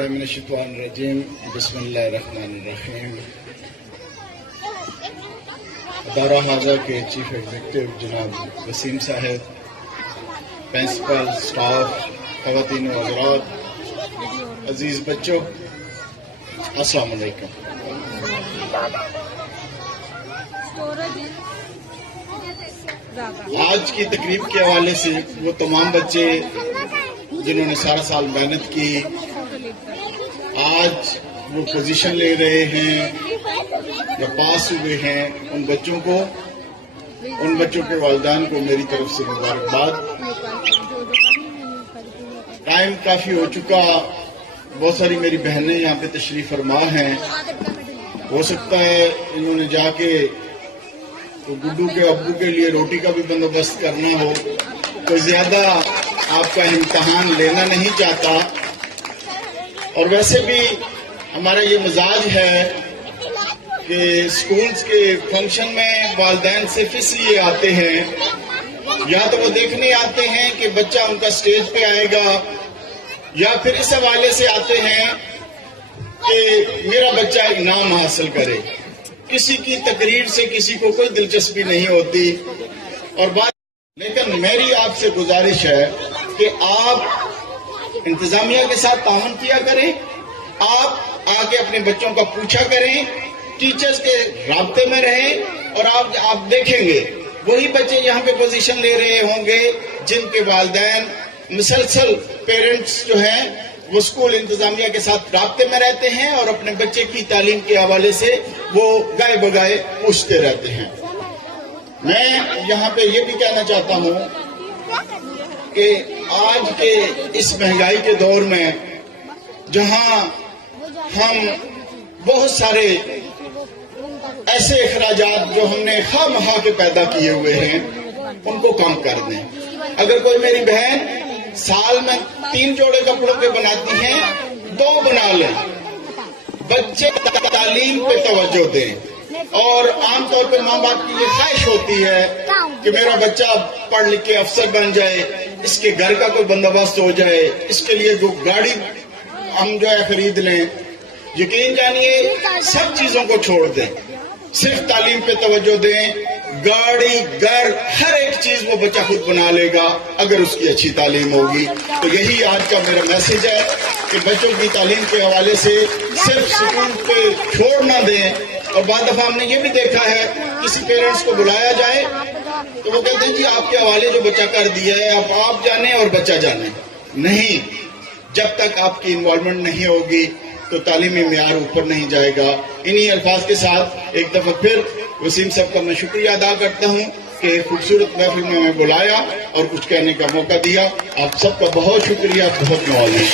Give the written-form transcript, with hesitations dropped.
बिल्लाहि मिनश्शैतानिर्रजीम बिस्मिल्लाहिर्रहमानिर्रहीम। दारा हाजा के चीफ एग्जीक्यूटिव जनाब वसीम साहब, प्रिंसिपल, स्टाफ, ख़वातीन व हज़रात, अजीज बच्चों, अस्सलाम वालेकुम। आज की तकरीब के हवाले से वो तमाम बच्चे जिन्होंने सारा साल मेहनत की, आज वो पोजीशन ले रहे हैं या पास हुए हैं, उन बच्चों के वालिदैन को मेरी तरफ से मुबारकबाद। टाइम काफ़ी हो चुका, बहुत सारी मेरी बहनें यहाँ पे तशरीफ फरमा हैं। हो सकता है इन्होंने जाके तो गुड्डू के अब्बू के लिए रोटी का भी बंदोबस्त करना हो, तो ज्यादा आपका इम्तहान लेना नहीं चाहता। और वैसे भी हमारा ये मिजाज है कि स्कूल्स के फंक्शन में वालिदैन सिर्फ इसलिए आते हैं, या तो वो देखने आते हैं कि बच्चा उनका स्टेज पे आएगा, या फिर इस हवाले से आते हैं कि मेरा बच्चा इनाम हासिल करे। किसी की तकरीर से किसी को कोई दिलचस्पी नहीं होती। और बात, लेकिन मेरी आपसे गुजारिश है कि आप इंतजामिया के साथ ताउन किया करें, आप आके अपने बच्चों का पूछा करें, टीचर्स के राब्ते में रहें, और आप देखेंगे वही बच्चे यहाँ पे पोजीशन ले रहे होंगे जिनके वालिदैन मुसलसल पेरेंट्स जो हैं वो स्कूल इंतजामिया के साथ राब्ते में रहते हैं और अपने बच्चे की तालीम के हवाले से वो गाए बगाए पूछते रहते हैं। मैं यहाँ पे ये भी कहना चाहता हूँ कि आज के इस महंगाई के दौर में जहाँ हम बहुत सारे ऐसे अखराजात जो हमने खामखा के पैदा किए हुए हैं उनको कम कर दें। अगर कोई मेरी बहन साल में 3 जोड़े कपड़ों के बनाती हैं, 2 बना लें। बच्चे तालीम पे तवज्जो दें। और आमतौर पे माँ बाप की ये ख्वाहिश होती है कि मेरा बच्चा पढ़ लिख के अफसर बन जाए, इसके घर का कोई बंदोबस्त हो जाए, इसके लिए जो गाड़ी हम जो है खरीद लें। यकीन जानिए सब चीजों को छोड़ दें, सिर्फ तालीम पे तवज्जो दें। गाड़ी, घर, हर एक चीज वो बच्चा खुद बना लेगा अगर उसकी अच्छी तालीम होगी। तो यही आज का मेरा मैसेज है कि बच्चों की तालीम के हवाले से सिर्फ स्कूल पे छोड़ ना दें। और बाद दफा हमने ये भी देखा है, किसी पेरेंट्स को बुलाया जाए तो वो कहते हैं जी आपके हवाले जो बच्चा कर दिया है आप जाने और बच्चा जाने। नहीं, जब तक आपकी इन्वॉल्वमेंट नहीं होगी तो तालीमी मेयार ऊपर नहीं जाएगा। इन्हीं अल्फाज के साथ एक दफा फिर वसीम साहब का मैं शुक्रिया अदा करता हूँ कि खूबसूरत महफिल में हमें बुलाया और कुछ कहने का मौका दिया। आप सबका बहुत शुक्रिया, बहुत नवाज़िश।